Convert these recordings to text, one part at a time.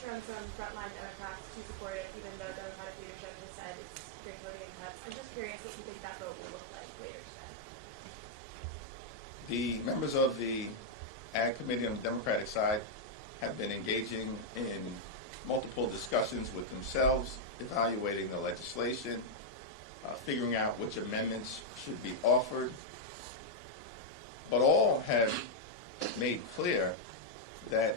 pressure on some frontline Democrats to support it, even though Democratic leadership has said it's great voting cuts. I'm just curious what you think that vote will look like later today. The members of the Ag Committee on the Democratic side have been engaging in multiple discussions with themselves, evaluating the legislation, figuring out which amendments should be offered, but all have made clear that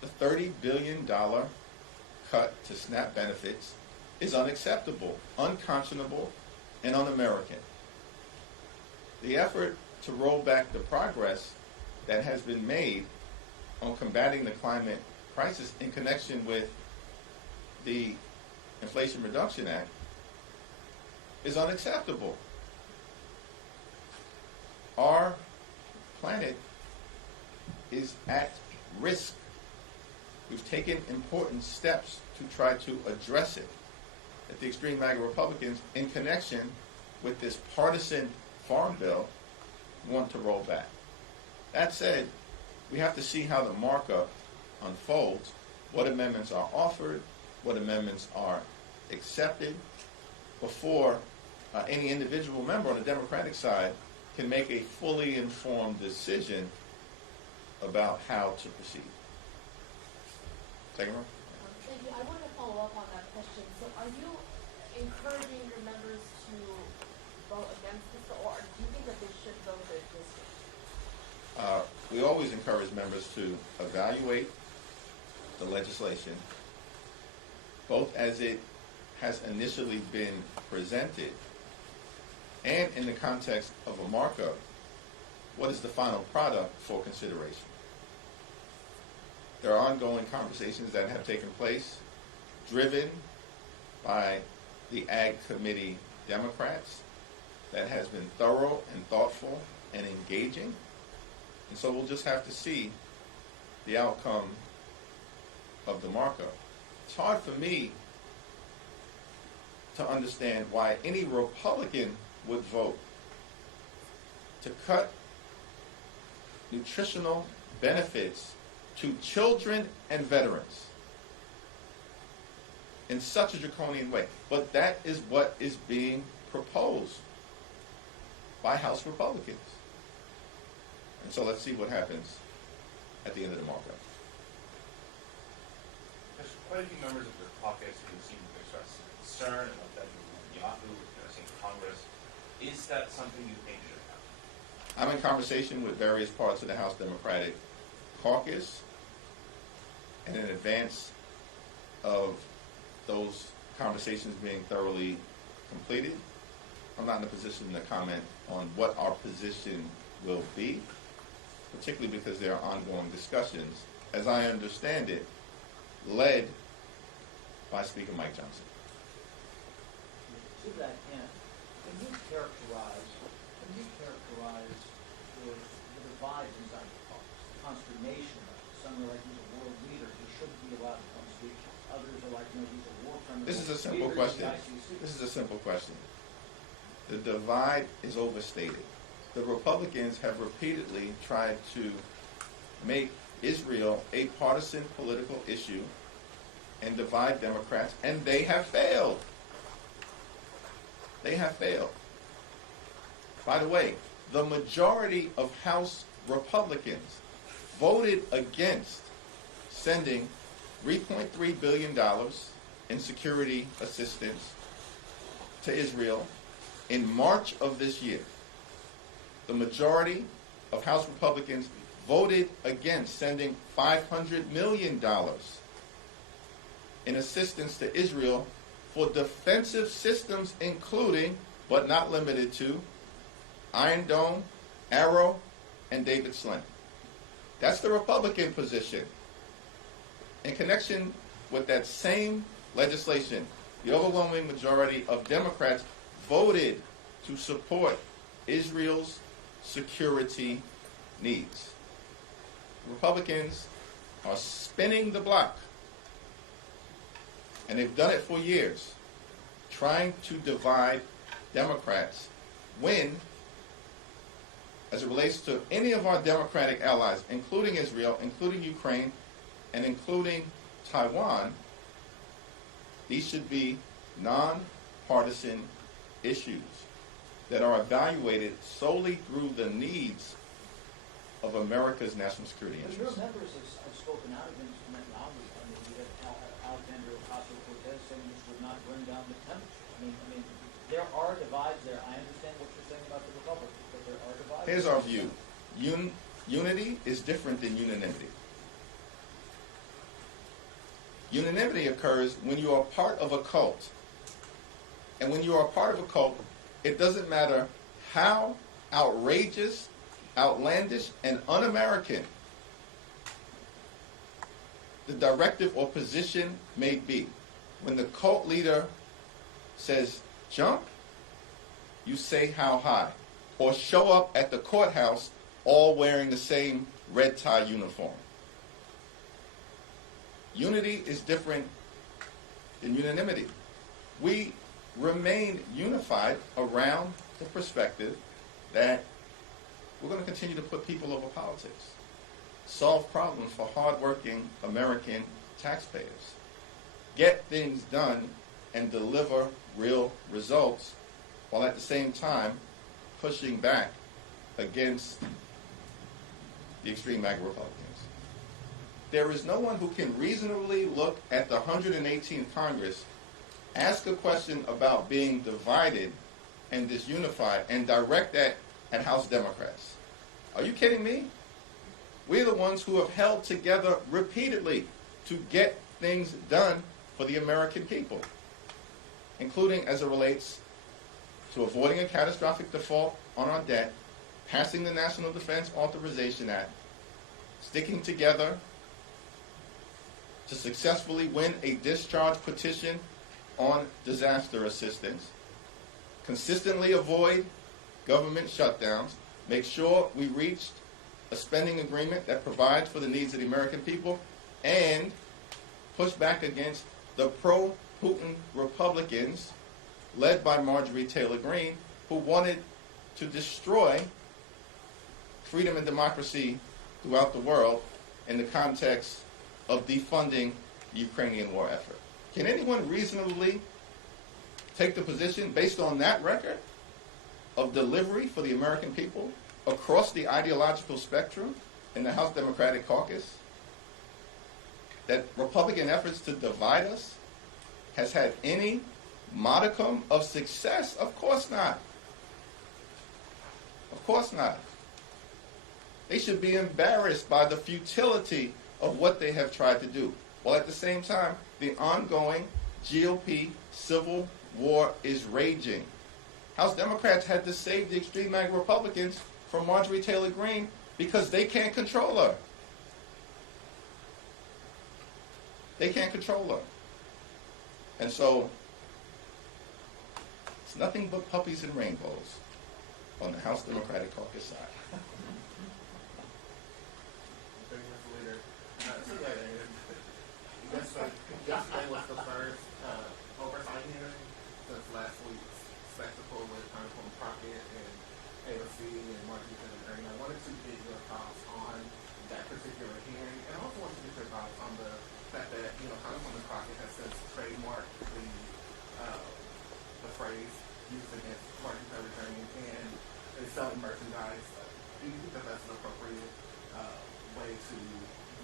the $30 billion cut to SNAP benefits is unacceptable, unconscionable, and un-American. The effort to roll back the progress that has been made on combating the climate crisis in connection with the Inflation Reduction Act is unacceptable. Our planet is at risk. We've taken important steps to try to address it. That the extreme MAGA Republicans, in connection with this partisan farm bill, want to roll back. That said, we have to see how the markup unfolds, what amendments are offered, what amendments are accepted, before any individual member on the Democratic side can make a fully informed decision about how to proceed. Second row. Thank you. I want to follow up on that question. So are you encouraging your members to vote against this, or do you think that they should vote this way? We always encourage members to evaluate the legislation, both as it has initially been presented and in the context of a markup, what is the final product for consideration. There are ongoing conversations that have taken place, driven by the Ag Committee Democrats, that has been thorough and thoughtful and engaging. And so we'll just have to see the outcome of the markup. It's hard for me to understand why any Republican would vote to cut nutritional benefits to children and veterans in such a draconian way. But that is what is being proposed by House Republicans. And so let's see what happens at the end of the markup. There's quite a few members of the caucus who seem to express concern about that Yahoo addressing Congress. Is that something you think should happen? I'm in conversation with various parts of the House Democratic caucus, and in advance of those conversations being thoroughly completed, I'm not in a position to comment on what our position will be, particularly because there are ongoing discussions, as I understand it, led by Speaker Mike Johnson. To that end, can you characterize the divide inside the caucus, the consternation of it? Some are like, he's a world leader, he shouldn't be allowed to come speak. Others are like, no, he's a war criminal. This is a simple question. This is a simple question. The divide is overstated. The Republicans have repeatedly tried to make Israel a partisan political issue and divide Democrats, and they have failed. They have failed. By the way, the majority of House Republicans voted against sending $3.3 billion in security assistance to Israel in March of this year. The majority of House Republicans voted against sending $500 million in assistance to Israel for defensive systems, including, but not limited to, Iron Dome, Arrow, and David Sling. That's the Republican position. In connection with that same legislation, the overwhelming majority of Democrats voted to support Israel's security needs. Republicans are spinning the block, and they've done it for years, trying to divide Democrats when, as it relates to any of our Democratic allies, including Israel, including Ukraine, and including Taiwan, these should be nonpartisan issues that are evaluated solely through the needs of America's national security But your interests. members have spoken out against Netanyahu. I mean, you had Alexander Ocasio-Cortez saying this would not bring down the temperature. I mean, there are divides there. I understand what you're saying about the Republicans, but there are divides. Here's our view. Unity is different than unanimity. Unanimity occurs when you are part of a cult. And when you are part of a cult, it doesn't matter how outrageous, outlandish, and un-American the directive or position may be. When the cult leader says jump, you say how high. Or show up at the courthouse all wearing the same red tie uniform. Unity is different than unanimity. We remain unified around the perspective that we're going to continue to put people over politics, solve problems for hardworking American taxpayers, get things done, and deliver real results, while at the same time pushing back against the extreme MAGA Republicans. There is no one who can reasonably look at the 118th Congress, ask a question about being divided and disunified, and direct that at House Democrats. Are you kidding me? We're the ones who have held together repeatedly to get things done for the American people, including as it relates to avoiding a catastrophic default on our debt, passing the National Defense Authorization Act, sticking together to successfully win a discharge petition on disaster assistance, consistently avoid government shutdowns, make sure we reached a spending agreement that provides for the needs of the American people, and push back against the pro-Putin Republicans led by Marjorie Taylor Greene, who wanted to destroy freedom and democracy throughout the world in the context of defunding the Ukrainian war effort. Can anyone reasonably take the position based on that record of delivery for the American people across the ideological spectrum in the House Democratic Caucus that Republican efforts to divide us has had any modicum of success? Of course not. Of course not. They should be embarrassed by the futility of what they have tried to do. While at the same time, the ongoing GOP civil war is raging. House Democrats had to save the extreme MAGA Republicans from Marjorie Taylor Greene because they can't control her. They can't control her. And so, it's nothing but puppies and rainbows on the House Democratic Caucus side. Yesterday was the first oversight hearing since last week's spectacle with Congresswoman Crockett and AOC and Marjorie Taylor Greene. I wanted to get your thoughts on that particular hearing, and I also wanted to get your thoughts on the fact that Congresswoman Crockett has since trademarked the phrase used against Marjorie Taylor Greene and is selling merchandise. Do you think that that's an appropriate way to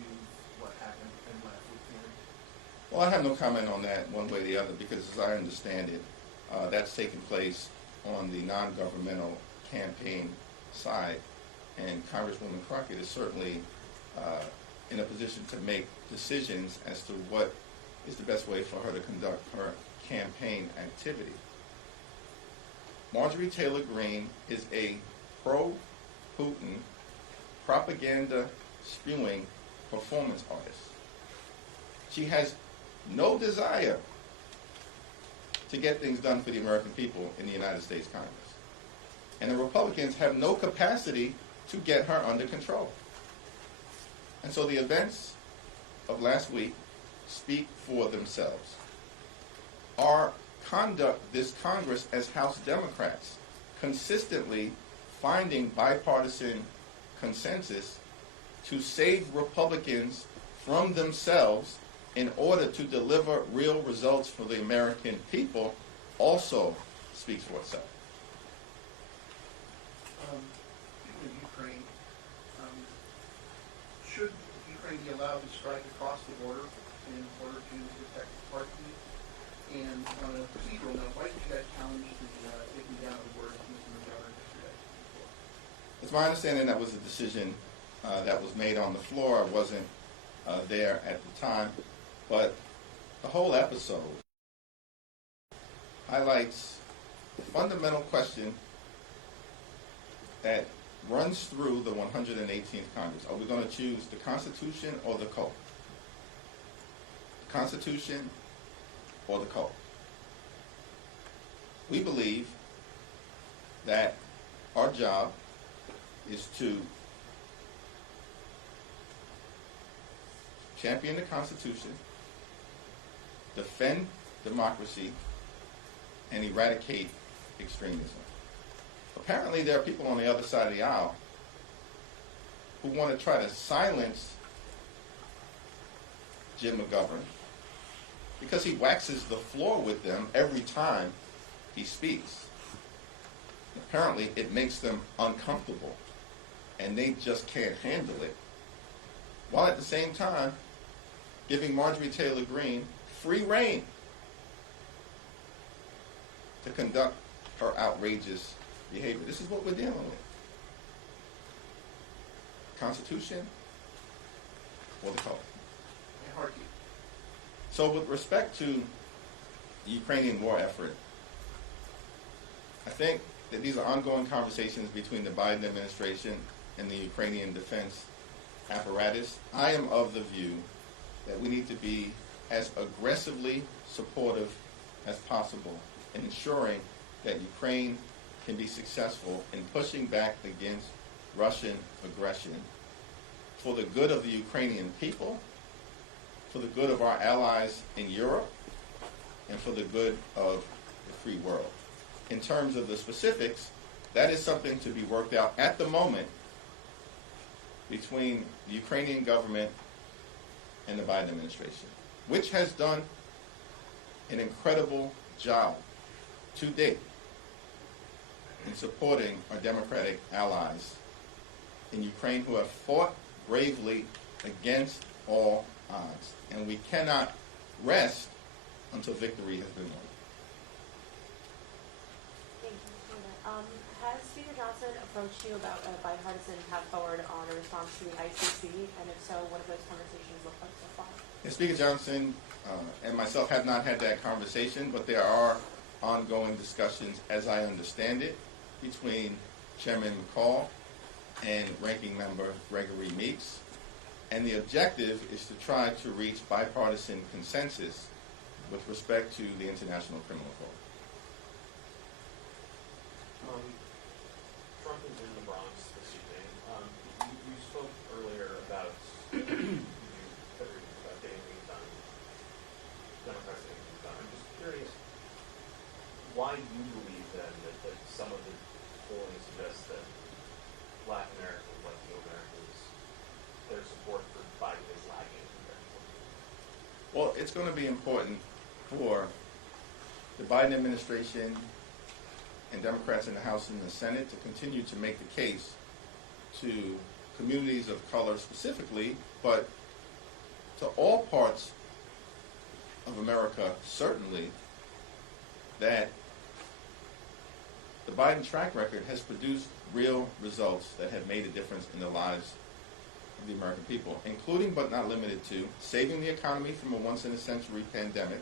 use what happened in last week's hearing? Well, I have no comment on that one way or the other because, as I understand it, that's taking place on the non-governmental campaign side, and Congresswoman Crockett is certainly in a position to make decisions as to what is the best way for her to conduct her campaign activity. Marjorie Taylor Greene is a pro-Putin, propaganda-spewing performance artist. She has no desire to get things done for the American people in the United States Congress. And the Republicans have no capacity to get her under control. And so the events of last week speak for themselves. Our conduct this Congress as House Democrats, consistently finding bipartisan consensus to save Republicans from themselves in order to deliver real results for the American people also speaks for itself. Speaking of Ukraine, should Ukraine be allowed to strike across the border in order to protect its heartbeat? And on a procedural note, why did you guys challenge the taking down of the word from the governor yesterday? It's my understanding that was a decision that was made on the floor. I wasn't there at the time, but the whole episode highlights the fundamental question that runs through the 118th Congress. Are we going to choose the Constitution or the cult? The Constitution or the cult? We believe that our job is to champion the Constitution, defend democracy, and eradicate extremism. Apparently, there are people on the other side of the aisle who want to try to silence Jim McGovern because he waxes the floor with them every time he speaks. Apparently, it makes them uncomfortable, and they just can't handle it, while at the same time giving Marjorie Taylor Greene free rein to conduct her outrageous behavior. This is what we're dealing with. Constitution or the cult. And heartbeat. So with respect to the Ukrainian war effort, I think that these are ongoing conversations between the Biden administration and the Ukrainian defense apparatus. I am of the view that we need to be as aggressively supportive as possible in ensuring that Ukraine can be successful in pushing back against Russian aggression for the good of the Ukrainian people, for the good of our allies in Europe, and for the good of the free world. In terms of the specifics, that is something to be worked out at the moment between the Ukrainian government and the Biden administration, which has done an incredible job to date in supporting our democratic allies in Ukraine who have fought bravely against all odds. And we cannot rest until victory has been won. Thank you. Has Speaker Johnson approached you about a bipartisan path forward on a response to the ICC? And if so, what have those conversations looked like so far? And Speaker Johnson and myself have not had that conversation, but there are ongoing discussions, as I understand it, between Chairman McCall and Ranking Member Gregory Meeks. And the objective is to try to reach bipartisan consensus with respect to the International Criminal Court. Trump is in the Bronx this evening. You spoke earlier about about getting things done, Democrats getting things done. I'm just curious why you believe then that some of the polling suggests that Black Americans, Latino Americans, their support for Biden is lagging compared to what Well, it's going to be important for the Biden administration and Democrats in the House and the Senate to continue to make the case to communities of color specifically, but to all parts of America certainly, that the Biden track record has produced real results that have made a difference in the lives of the American people, including but not limited to saving the economy from a once-in-a-century pandemic,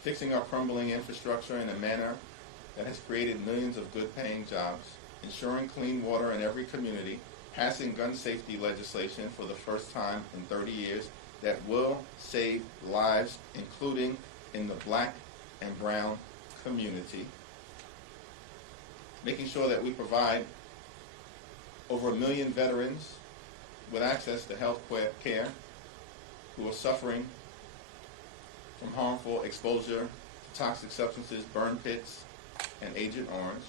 fixing our crumbling infrastructure in a manner that has created millions of good-paying jobs, ensuring clean water in every community, passing gun safety legislation for the first time in 30 years that will save lives, including in the Black and brown community, making sure that we provide over 1 million veterans with access to health care who are suffering from harmful exposure to toxic substances, burn pits, and Agent Orange,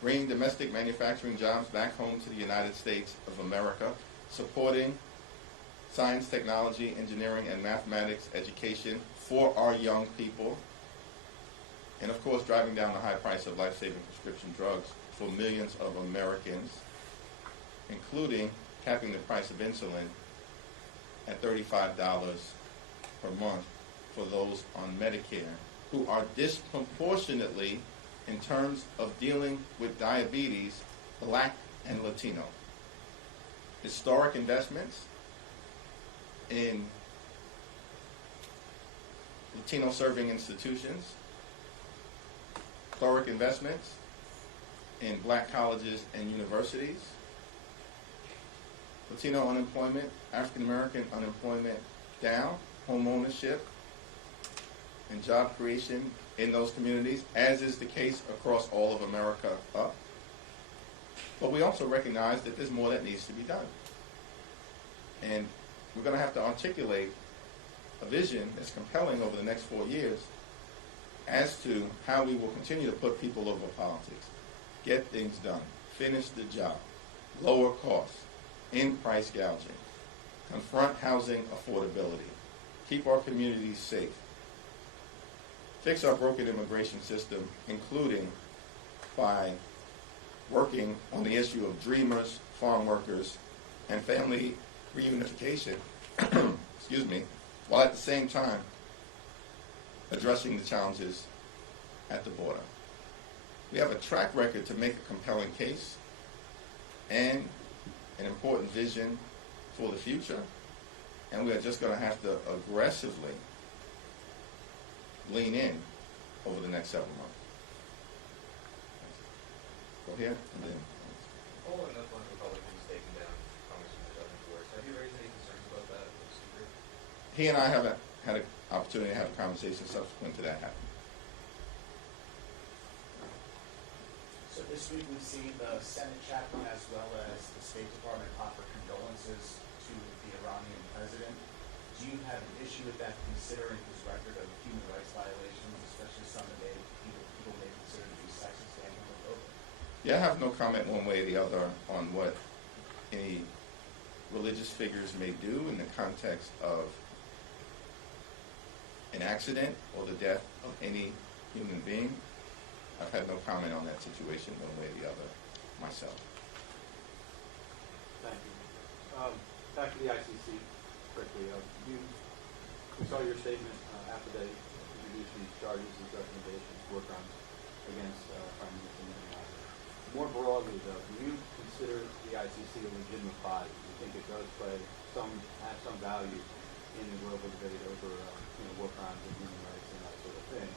bringing domestic manufacturing jobs back home to the United States of America, supporting science, technology, engineering, and mathematics education for our young people. And of course, driving down the high price of life-saving prescription drugs for millions of Americans, including capping the price of insulin at $35 per month for those on Medicare, who are disproportionately, in terms of dealing with diabetes, Black and Latino. Historic investments in Latino serving institutions, historic investments in Black colleges and universities, Latino unemployment, African American unemployment down, home ownership, and job creation in those communities, as is the case across all of America up. But we also recognize that there's more that needs to be done. And we're going to have to articulate a vision that's compelling over the next 4 years as to how we will continue to put people over politics, get things done, finish the job, lower costs, end price gouging, confront housing affordability, keep our communities safe, fix our broken immigration system, including by working on the issue of dreamers, farm workers, and family reunification, excuse me, while at the same time addressing the challenges at the border. We have a track record to make a compelling case and an important vision for the future, and we are just going to have to aggressively lean in over the next several months. Go here, and then. Following up on Republicans taking down Congressman Douglas, have you raised any concerns about that? He and I haven't had an opportunity to have a conversation subsequent to that happening. So this week we've seen the Senate chaplain as well as the State Department offer condolences to the Iranian president. Do you have an issue with that, considering his record of human rights violations, especially some that people may consider to be sexist and homophobic? Yeah, I have no comment one way or the other on what any religious figures may do in the context of an accident or the death of any human being. I've had no comment on that situation one way or the other myself. Thank you. Back to the ICC quickly. We saw your statement after they introduced these charges, these recommendations, war crimes against Prime Minister Netanyahu. More broadly, though, do you consider the ICC a legitimate body? Do you think it does have some value in the global debate over war crimes and human rights and that sort of thing?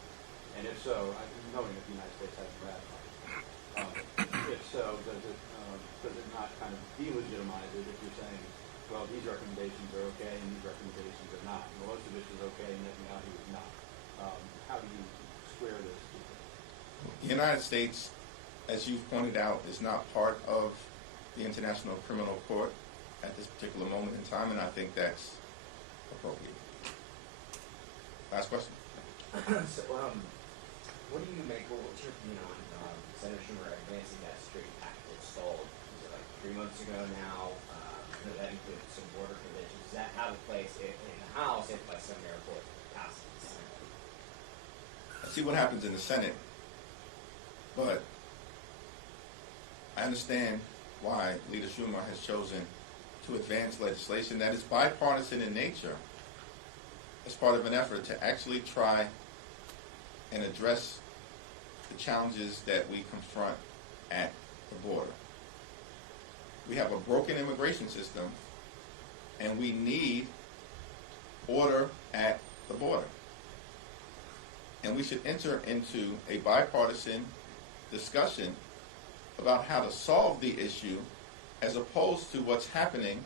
And if so, knowing that the United States hasn't ratified, if so, does it not kind of delegitimize it if you're saying, well, these recommendations are okay and these recommendations are not? Milosevic is okay and Netanyahu is not. How do you square those two things? The United States, as you've pointed out, is not part of the International Criminal Court at this particular moment in time, and I think that's appropriate. Last question. So, what do you make, what's your opinion on Senator Schumer advancing that security package that stalled? Was it like 3 months ago now? That included some border provisions. Does that have a place in the House if by some miracle it passes the Senate? Let's see what happens in the Senate, but I understand why Leader Schumer has chosen to advance legislation that is bipartisan in nature as part of an effort to actually try and address the challenges that we confront at the border. We have a broken immigration system, and we need order at the border. And we should enter into a bipartisan discussion about how to solve the issue as opposed to what's happening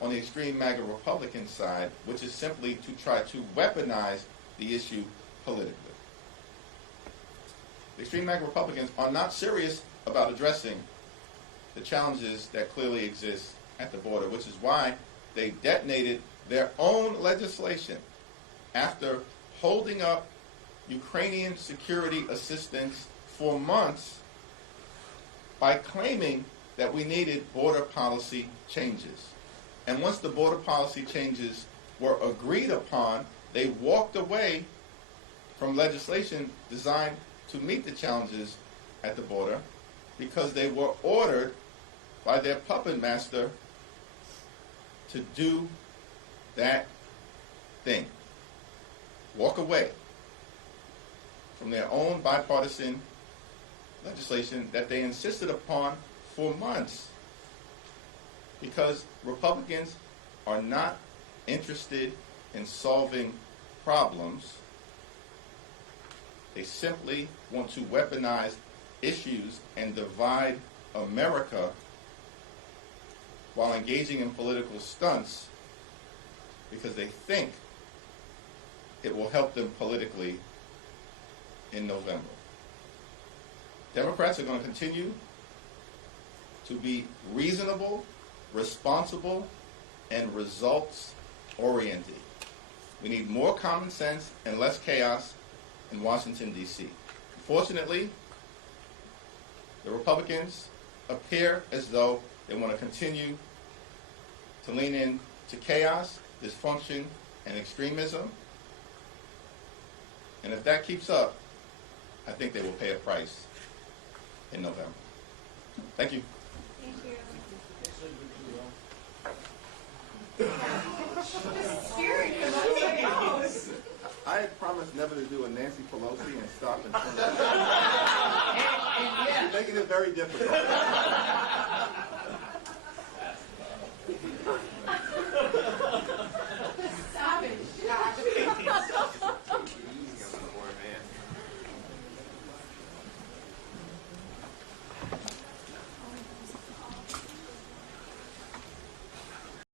on the extreme MAGA Republican side, which is simply to try to weaponize the issue politically. The extreme MAGA Republicans are not serious about addressing the challenges that clearly exist at the border, which is why they detonated their own legislation after holding up Ukrainian security assistance for months by claiming that we needed border policy changes. And once the border policy changes were agreed upon, they walked away from legislation designed to meet the challenges at the border because they were ordered by their puppet master to do that thing. Walk away from their own bipartisan legislation that they insisted upon for months, because Republicans are not interested in solving problems. They simply want to weaponize issues and divide America while engaging in political stunts because they think it will help them politically in November. Democrats are going to continue to be reasonable, responsible, and results-oriented. We need more common sense and less chaos in Washington, D.C. Unfortunately, the Republicans appear as though they want to continue to lean in to chaos, dysfunction, and extremism. And if that keeps up, I think they will pay a price in November. Thank you. Thank you. Just scaring him, I was like, oh. I had promised never to do a Nancy Pelosi and stop and turn. You're making it very difficult.